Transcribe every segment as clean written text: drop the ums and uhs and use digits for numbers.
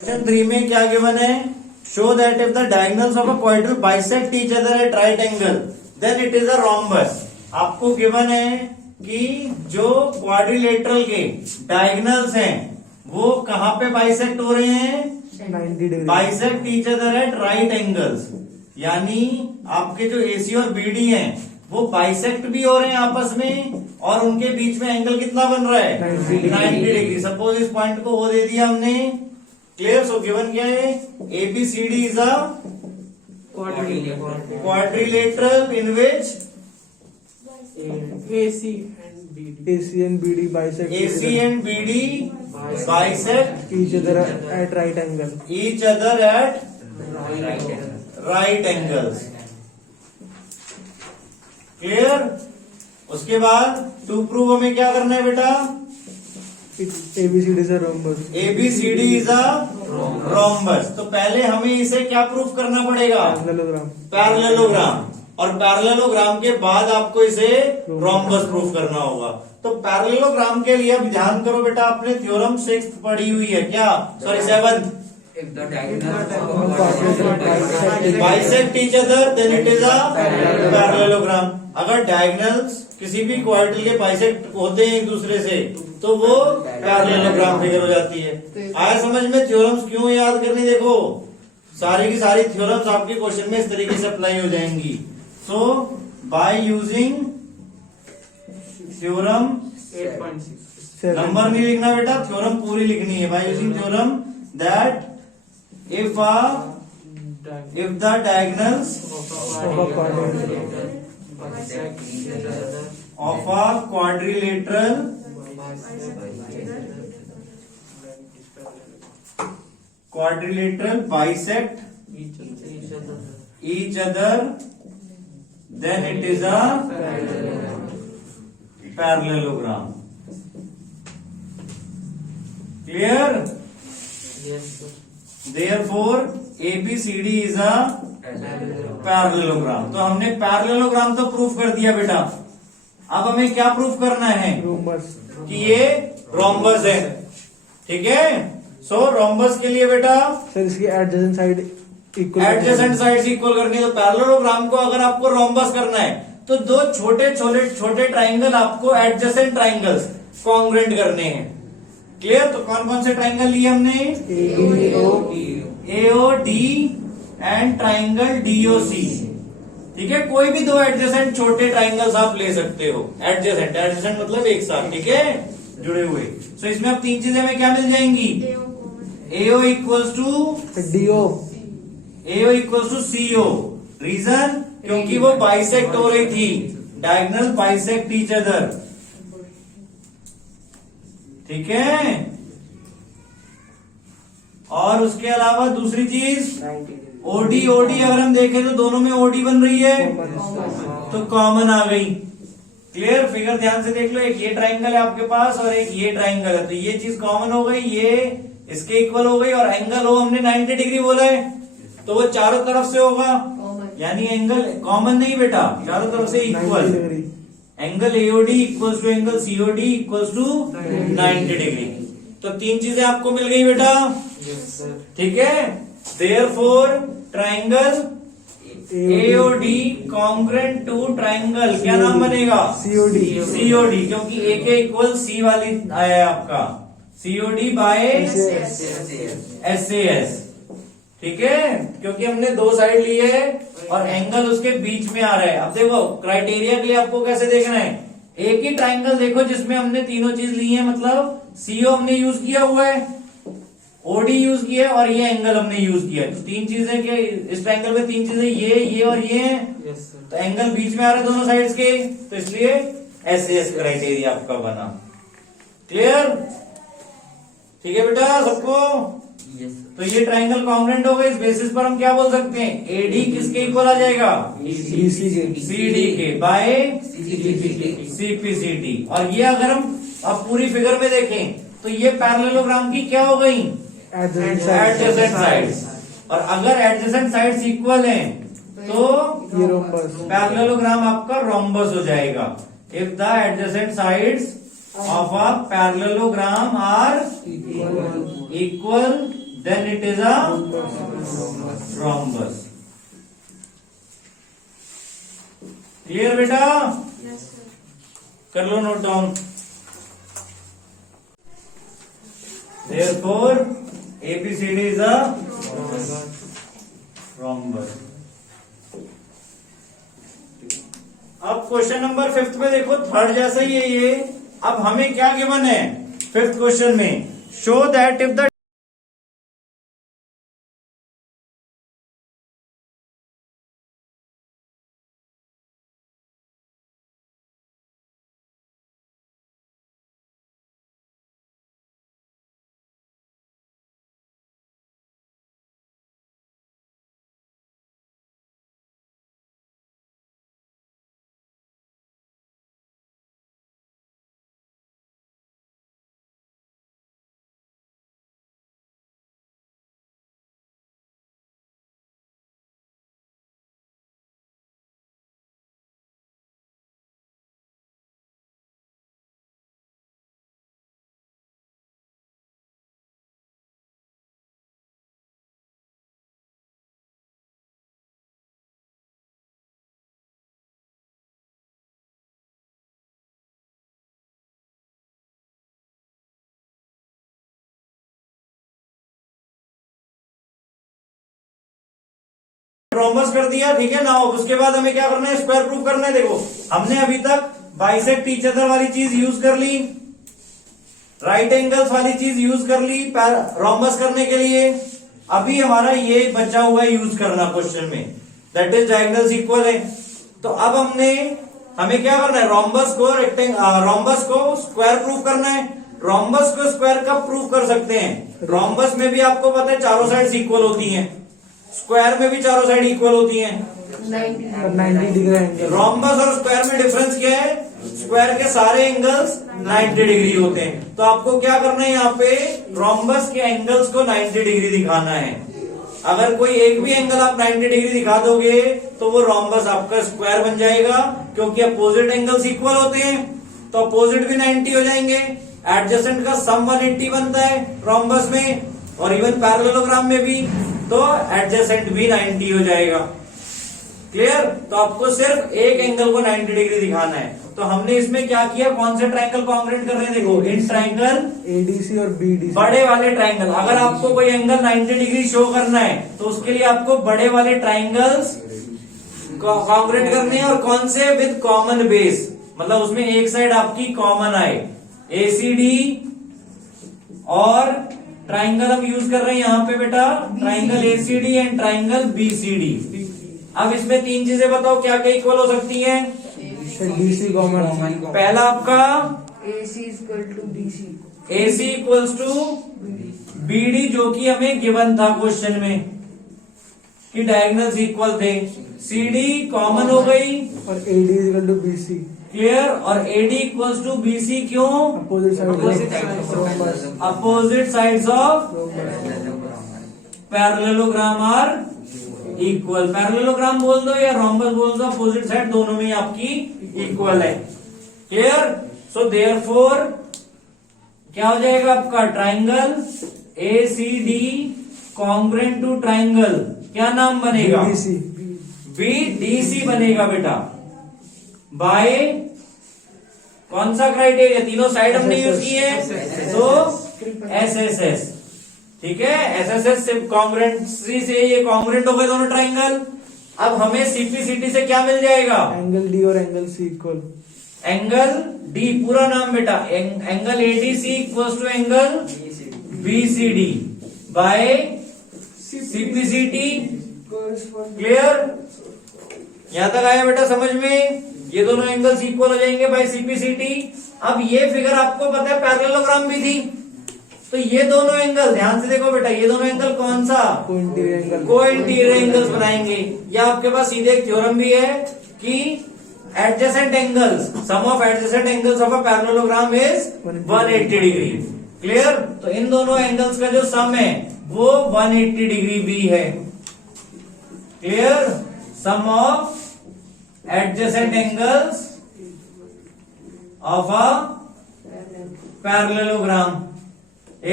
Question 3 में क्या given है? Show that if the diagonals of a quadrilateral bisect each other at right angle then it is a rhombus. आपको given है कि जो quadrilateral के डायगोनल्स हैं वो कहां पे बाइसेक्ट हो रहे हैं? 90 degree. Bisect each other at right angles, यानी आपके जो एसी और बीडी हैं वो बाइसेक्ट भी हो रहे हैं आपस में और उनके बीच में एंगल कितना बन रहा है? 90 डिग्री। सपोज इस पॉइंट को वो दे दिया हमने, क्लियर। सो गिवन क्या है? ABCD is a quadrilateral in which AC and BD bisect AC and BD bisect each other at right angle. each other at right angles, clear. उसके बाद to prove हमें क्या करना है बेटा? ABCD is a rhombus. ABCD is a rhombus. तो पहले हमें इसे क्या प्रूफ करना पड़ेगा? Parallelogram. पैरेललोग्राम, और पैरेललोग्राम के बाद आपको इसे रोम्बस प्रूफ करना होगा। तो पैरेललोग्राम के लिए अब ध्यान करो बेटा, आपने थ्योरम 6 पढ़ी हुई है क्या? Sorry 7। Bisect each other than it is a parallelogram. अगर डायगोनल्स किसी भी क्वाड्रिल के बाइसेक्ट होते हैं एक दूसरे से तो वो पैरेललोग्राम फिगर हो जाती है। आया समझ में? थ्योरम्स क्यों याद करनी? देखो सारी की सारी थ्योरम्स आपके क्वेश्चन में इस तरीके से अप्लाई हो जाएंगी। सो बाय यूजिंग थ्योरम 8.6 नंबर नहीं लिखना बेटा, थ्योरम पूरी लिखनी है। By using theorem that if the diagonals of a quadrilateral bisect each other then it is a parallelogram, clear? Therefore ABCD is a parallelogram. तो हमने पैरेललोग्राम तो प्रूफ कर दिया बेटा, अब हमें क्या प्रूफ करना है? rhombus. कि ये रोम्बस है, ठीक है। सो रोम्बस के लिए बेटा सर इसकी adjacent side equal, adjacent sides equal करनी है। तो पैरेललोग्राम को अगर आपको रोम्बस करना है तो दो छोटे छोटे छोटे ट्राइंगल आपको एडजेसेंट ट्राइंगल्स कॉन्ग्रुएंट करने हैं, क्लियर। तो कौन कौन से ट्राइंगल लिए हमने? AOD एंड ट्राइंगल DOC, ठीक है। कोई भी दो एडजेसेंट छोटे ट्राइंगल्स आप ले सकते हो। एडजेसेंट मतलब एक साथ, ठीक है, जुड़े हुए। सो इसमें अब तीन चीजें हमें क्या मिल जाएंगी? AO equals to CO। Reason? क्योंकि वो बाइसेक्ट हो रही थी, डायगोनल बाइसेक्ट ईच अदर, ठीक है। और उसके अलावा दूसरी चीज OD अगर हम देखें तो दोनों में OD बन रही है तो कॉमन आ गई, क्लियर। फिगर ध्यान से देख लो, एक ये ट्राइंगल है आपके पास और एक ये ट्राइंगल है, तो ये चीज कॉमन हो गई, ये इसके इक्वल हो गई। और एंगल हो हमने 90 डिग्री बोला है तो वो चारों तरफ से होगा, यानी एंगल कॉमन नहीं बेटा, चारों तरफ से equal. Angle AOD equals to angle COD equals to 90 degree. तो तीन चीजें आपको मिल गई बेटा, ठीक है। Therefore triangle AOD congruent to triangle क्या नाम बनेगा? COD, क्योंकि A के इक्वल C वाली आया है आपका, COD बाय SAS, ठीक है। क्योंकि हमने दो साइड ली है और एंगल उसके बीच में आ रहा है। अब देखो क्राइटेरिया के लिए आपको कैसे देखना है, एक ही ट्राइंगल देखो जिसमें हमने तीनों चीज ली है, मतलब CO हमने यूज किया हुआ है, OD यूज किया है और ये एंगल हमने यूज किया है। तो तीन चीजें के इस ट्राइंगल में तीन चीजें ये और ये हैं, तो एंगल बीच में आ रहा है दोनों साइड्स के, तो इसलिए SAS क्राइटेरिया आपका बना, क्लियर, ठीक है बेटा सबको। तो ये ट्राइंगल कॉन्ग्रुएंट होगा, इस बेसिस पर हम क्या बोल सकते हैं? AD किसके इक्वल आ जाएगा? CD के बाय CPCD। और ये अगर हम अब पूरी फिगर में देखें तो ये पैरेललोग्राम की क्या हो गई? Adjacent sides. और अगर एडजेसेंट साइड्स इक्वल हैं तो ये रोम्बस, पैरेललोग्राम आपका रोम्बस हो जाएगा। If the adjacent sides of a parallelogram are equal then it is a rhombus. Clear बेटा? कर लो note down. Therefore, ABCD is a rhombus. अब क्वेश्चन नंबर 5 पे देखो, थर्ड जैसा ही है ये. अब हमें क्या गिवन है 5th क्वेश्चन में? Show that if the rhombus कर दिया, ठीक है ना. उसके बाद हमें क्या करना है? स्क्वायर प्रूफ करना है. देखो, हमने अभी तक बाइसेक्ट ईच अदर वाली चीज यूज कर ली, राइट एंगल्स वाली चीज यूज कर ली रोम्बस करने के लिए. अभी हमारा ये बचा हुआ है यूज करना क्वेश्चन में, दैट इज डायगोनल्स इक्वल है. तो अब हमें क्या करना है? रोम्बस को स्क्वायर प्रूफ करना है. रोम्बस को स्क्वायर कब प्रूफ कर सकते हैं? रोम्बस में भी आपको पता है चारों साइड इक्वल होती हैं, स्क्वायर में भी चारों साइड इक्वल होती हैं. 90 डिग्री एंगल. रोम्बस और स्क्वायर में डिफरेंस क्या है? स्क्वायर के सारे एंगल्स 90 डिग्री होते हैं. तो आपको क्या करना है? यहाँ पे रोम्बस के एंगल्स को 90 डिग्री दिखाना है. अगर कोई एक भी एंगल आप 90 डिग्री दिखा दोगे तो वो रोम्बस आपका स्क्वायर बन जाएगा, क्योंकि अपोजिट एंगल्स इक्वल होते हैं. तो अपोजिट भी 90 हो जाएंगे. एडजेसेंट का सम 180 बनता है रोम्बस में, और इवन पैरेललोग्राम में भी. तो एडजेसेंट भी 90 हो जाएगा. क्लियर? तो आपको सिर्फ एक एंगल को 90 डिग्री दिखाना है. तो हमने इसमें क्या किया? कौन से ट्रायंगल कॉन्ग्रुएंट कर रहे हैं? देखो, इन ट्रायंगल एडीसी और बीडीसी, बड़े वाले ट्रायंगल. अगर आपको कोई एंगल 90 डिग्री शो करना है तो उसके लिए आपको बड़े वाले ट्रायंगल्स कॉन्ग्रुएंट करने हैं. और कौन से? विद कॉमन बेस, मतलब उसमें एक साइड आपकी कॉमन आए. एसीडी और ट्राइंगल हम यूज कर रहे हैं यहाँ पे बेटा, triangle ACD and triangle BCD. अब इसमें तीन चीजें बताओ क्या क्या इक्वल हो सकती हैं? DC common. पहला आपका AC equal to BC. AC equals to BD, जो कि हमें गिवन था क्वेश्चन में कि डायगोनल्स इक्वल थे. CD कॉमन हो गई और AD equal to BC. Clear? और AD इक्वल्स टू BC क्यों? Opposite sides of parallelogram are equal. Parallelogram बोल दो या रोम्बस बोल दो, अपोजिट साइड दोनों में आपकी इक्वल है. क्लियर? सो देयरफॉर क्या हो जाएगा आपका? Triangle ACD congruent to triangle, क्या नाम बनेगा? BDC बनेगा बेटा. बाय कौन सा क्राइटेरिया? तीनों साइड हमने यूज की है, तो SSS. ठीक है, SSS से कॉन्ग्रुएंसी से ये कॉन्ग्रुएंट हो गए दोनों ट्राइंगल. अब हमें CPCT से क्या मिल जाएगा? एंगल D और angle C equal. Angle D पूरा नाम बेटा, angle ADC equals to angle BCD by CPCT. Clear? यहां तक आया बेटा समझ में? ये दोनों एंगल्स इक्वल हो जाएंगे बाय CPCT. अब ये फिगर आपको पता है पैरेललोग्राम भी थी, तो ये दोनों एंगल ध्यान से देखो बेटा, ये दोनों एंगल कौन सा? कोइंटीरियर एंगल्स बनाएंगे. या आपके पास सीधे एक थ्योरम भी है कि adjacent angles, sum of adjacent angles of a parallelogram is 180 degree. Clear? तो इन दोनों एंगल्स का जो सम है वो 180 डिग्री भी है. Clear? Sum of adjacent angles of a parallelogram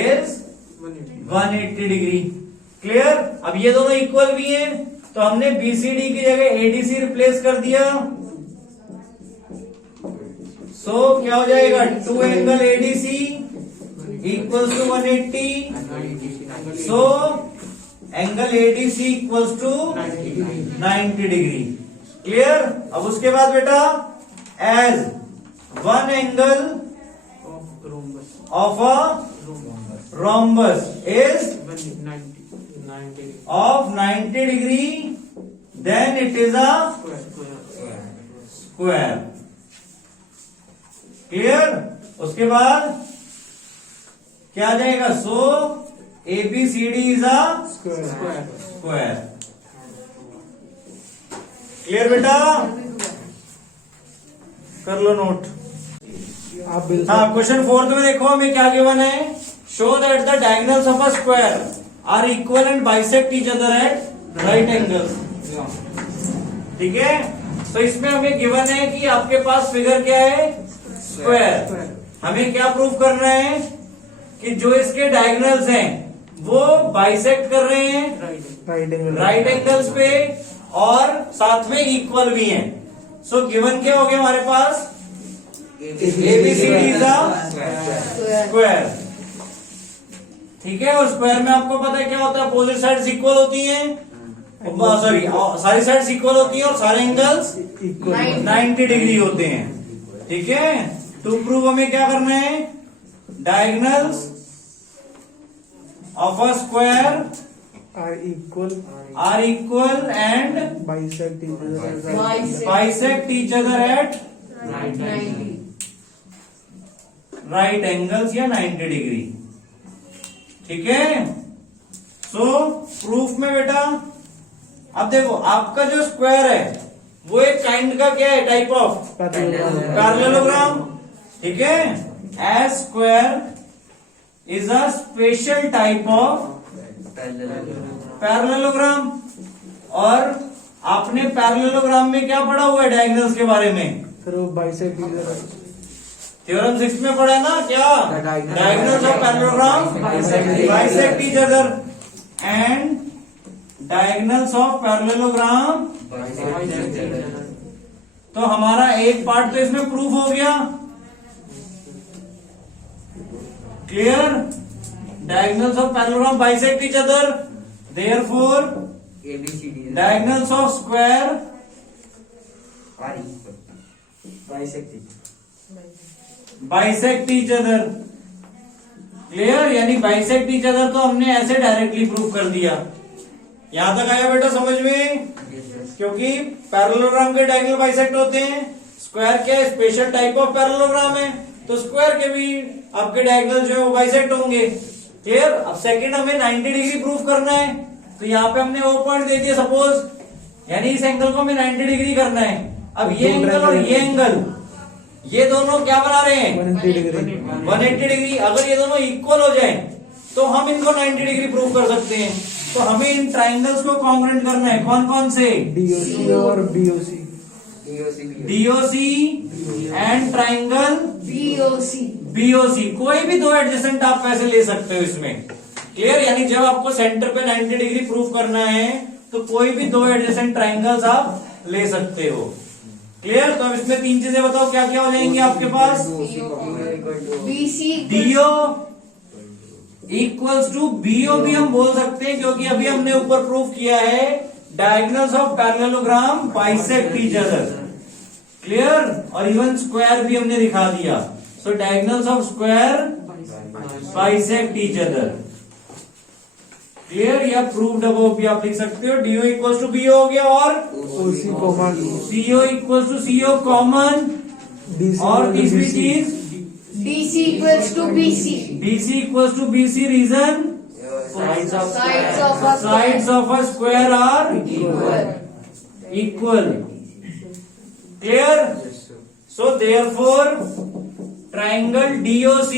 is 180 degree. Clear. अब ये दोनों इक्वल भी हैं तो हमने बीसीडी की जगह एडीसी रिप्लेस कर दिया। सो क्या हो जाएगा, 2 angle ADC equals to 180। So angle ADC equals to 90 degree. Clear. अब उसके बाद बेटा as one angle of a rhombus is of 90 degree, then it is a square. Clear? उसके बाद क्या आ जाएगा, सो ABCD is a square. Clear बेटा, कर लो नोट। आप बिल्कुल हाँ, क्वेश्चन 4 में देखो हमें क्या गिवन है, show that the diagonals of a square are equal and bisect each other at right angles. ठीक है, तो इसमें हमें गिवन है कि आपके पास फिगर क्या है, स्क्वायर। हमें क्या प्रूव करना है कि जो इसके डायगोनल्स हैं वो बाइसेक्ट कर रहे हैं राइट एंगल्स पे और साथ में इक्वल भी हैं। सो गिवन क्या हो गया हमारे पास, ABCD इज अ स्क्वायर। ठीक है, और स्क्वायर में आपको पता है क्या होता है, अपोजिट साइड्स इक्वल होती हैं, सॉरी सारी साइड्स इक्वल होती हैं और सारे एंगल्स 90 डिग्री होते हैं। ठीक है, टू प्रूव हमें क्या करना है, diagonals of a square are equal and bisect each other at right angles या 90 डिग्री। ठीक है, सो प्रूफ में बेटा अब देखो आपका जो स्क्वायर है वो एक काइंड का क्या है, टाइप ऑफ पैरेललोग्राम। ठीक है, as square is a special type of parallelogram. और आपने पैरेललोग्राम में क्या पढ़ा हुआ है डायगोनल्स के बारे में, फिर वो बाइसेक्ट थ्योरम 6 में पढ़ा ना, क्या diagonals of parallelogram bisect each other and diagonals of parallelogram. तो हमारा एक पार्ट तो इसमें प्रूफ हो गया। Clear, diagonals of parallelogram bisect each other, therefore diagonals of square bisect each other. Clear, यानी बाइसेक्ट ईच अदर तो हमने ऐसे डायरेक्टली प्रूव कर दिया। यहां तक आया बेटा समझ में, क्योंकि पैरेललोग्राम के डायगोनल बाइसेक्ट होते हैं, स्क्वायर क्या है, स्पेशल टाइप ऑफ पैरेललोग्राम है, तो स्क्वायर के भी आपके डायगोनल जो है वो बाइसेक्ट होंगे। क्लियर। अब सेकंड हमें 90 डिग्री प्रूव करना है, तो यहाँ पे हमने वो पॉइंट दे दिया सपोज, यानी इस एंगल को हमें 90 डिग्री करना है। अब ये एंगल और ये एंगल, ये दोनों क्या बना रहे हैं, 180 डिग्री। अगर ये दोनों इक्वल हो जाए तो हम इनको 90 डिग्री प्रूव कर सकते हैं। तो हमें इन ट्राइंगल्स को कॉन्ग्रुएंट करना है, कौन कौन से, DOC और BOC एंड ट्राइंगल BOC। कोई भी दो एडजेसेंट आप वैसे ले सकते हो इसमें। क्लियर, यानी जब आपको सेंटर पे 90 डिग्री प्रूव करना है तो कोई भी दो एडजेसेंट ट्राइंगल्स आप ले सकते हो। क्लियर, तो अब इसमें तीन चीजें बताओ क्या क्या हो जाएंगी आपके पास, DO इक्वल्स टू BO भी हम बोल सकते हैं, क्योंकि अभी हमने ऊपर प्रूव किया है diagonals of parallelogram bisect each other. Clear, और इवन स्क्वायर भी हमने दिखा दिया। So diagonals of square bisect each other. Clear, या प्रूव्ड अबव भी आप लिख सकते हो। DO इक्वल्स टू BO हो गया, और OC common, CO equals to CO common, और तीसरी चीज DC equals to BC. BC equals to BC reason Sides of sides of a square are equal. Clear? So therefore triangle DOC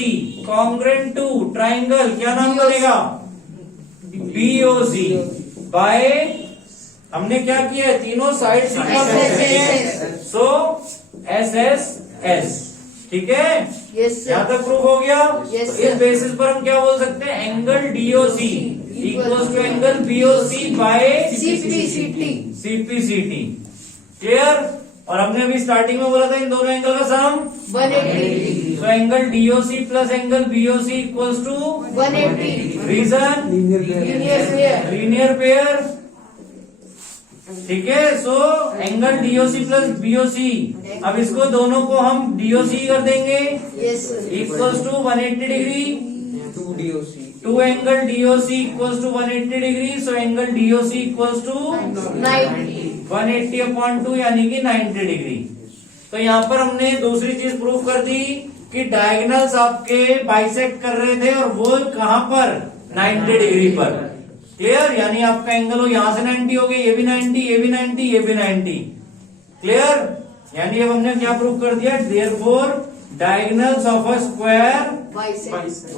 congruent to triangle क्या नाम बनेगा, BOC by हमने क्या किया है, तीनों साइड इक्वल रखते हैं, सो SSS। ठीक है, Yes, sir. यहाँ तक प्रूफ हो गया। Yes, तो sir. इस बेसिस पर हम क्या बोल सकते हैं, angle DOC equals to angle BOC by CPCT. CPCT. Clear. और हमने अभी स्टार्टिंग में बोला था इन दोनों एंगल का सम 180. तो angle DOC plus angle BOC equals to 180. Reason linear pair Linear pair. Linear pair. ठीक है, so angle DOC plus BOC, अब इसको दोनों को हम डीओसी कर देंगे Yes, sir. Equals to 180 degree. 2 DOC two angle DOC equals to 180 degree, so angle DOC equals to 90. 180/2 यानी कि 90 डिग्री। तो यहाँ पर हमने दूसरी चीज प्रूव कर दी कि डायगोनल्स आपके बाइसेक्ट कर रहे थे और वो कहां पर, 90 डिग्री पर। क्लियर, यानी आपका एंगल हो यहां से 90 हो गया, ये भी 90, ये भी 90, ये भी 90। क्लियर, यानी अब हमने क्या प्रूव कर दिया, therefore diagonals of a square Bisect.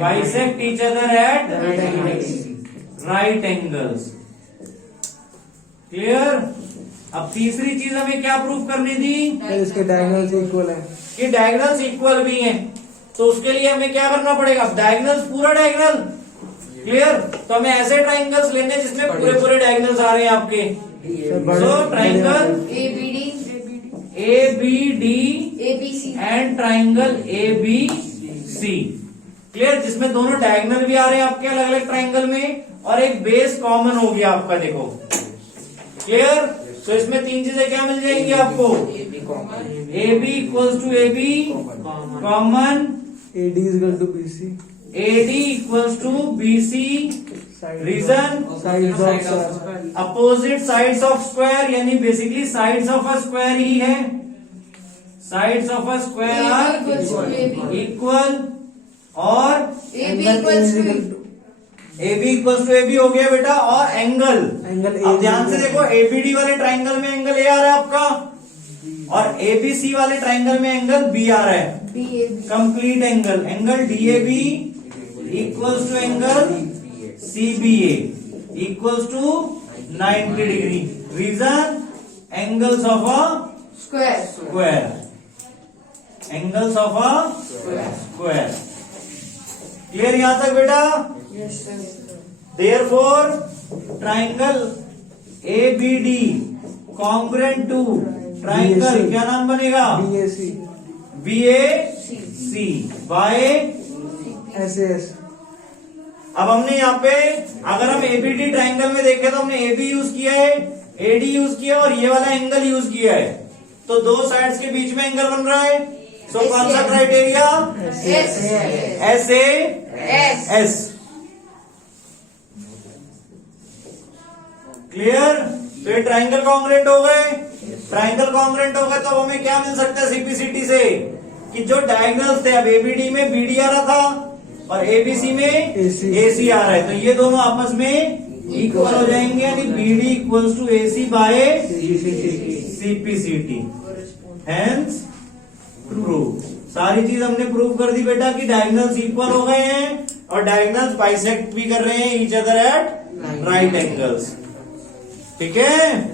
Bisect each other at right angles. Clear. अब तीसरी चीज हमें क्या प्रूव करनी थी, इसके डायगोनल से इक्वल है। कि डायगोनल्स इक्वल भी हैं। तो उसके लिए हमें क्या करना पड़ेगा, डायगोनल्स पूरा डायगोनल। क्लियर, तो हमें ऐसे ट्राइंगल्स लेने जिसमें पूरे पूरे डायगोनल्स आ रहे हैं आपके। So triangle ABD. ABD ABC. And triangle ABC। Clear, जिसमें दोनों डायगोनल भी आ रहे हैं आपके अलग अलग ट्राइंगल में और एक बेस कॉमन हो गया आपका, देखो। क्लियर, तो इसमें तीन चीजें क्या मिल जाएंगी आपको, AB equals to AB common, AD is equal to BC. AD equals to BC reason Sides of square. Opposite sides of square, यानी basically sides of a square ही है। Sides of a square AB are equals to AB. Equal और AB equals to AB equals to AB हो गया बेटा, और angle. Angle अब AB ध्यान से देखो, ABD वाले ट्राइंगल में एंगल A आ रहा है आपका और ABC वाले ट्राइंगल में एंगल B आ रहा है। BAB. Complete angle, angle DAB equals to angle CBA equals to 90 degree. Reason angles of a Square. Square, angles of a square. Clear यहां तक बेटा। Yes, sir. Therefore triangle ABD congruent to triangle, BAC. क्या नाम बनेगा, BAC. BAC bye SAS. अब हमने यहाँ पे अगर हम ABD ट्राइंगल में देखें तो हमने AB यूज किया है, AD यूज किया और ये वाला एंगल यूज किया है। तो दो साइड्स के बीच में एंगल बन रहा है। सो कौन सा क्राइटेरिया, S. SAS। क्लियर, तो ये ट्राइंगल कॉन्ग्रुएंट हो गए। ट्राइंगल कॉन्ग्रुएंट हो गए तो हमें क्या मिल सकता है सीपीसीटी से, कि जो डायगोनल्स थे, अब ABD में BD आ रहा था और ABC में AC आ रहा है, तो ये दोनों आपस में इक्वल हो जाएंगे, यानी BD equals to AC by CPCT। Hence prove. सारी चीज हमने प्रूव कर दी बेटा कि डायगोनल्स इक्वल हो गए हैं और डायगोनल्स बाइसेक्ट भी कर रहे हैं each other at right angles. ठीक है।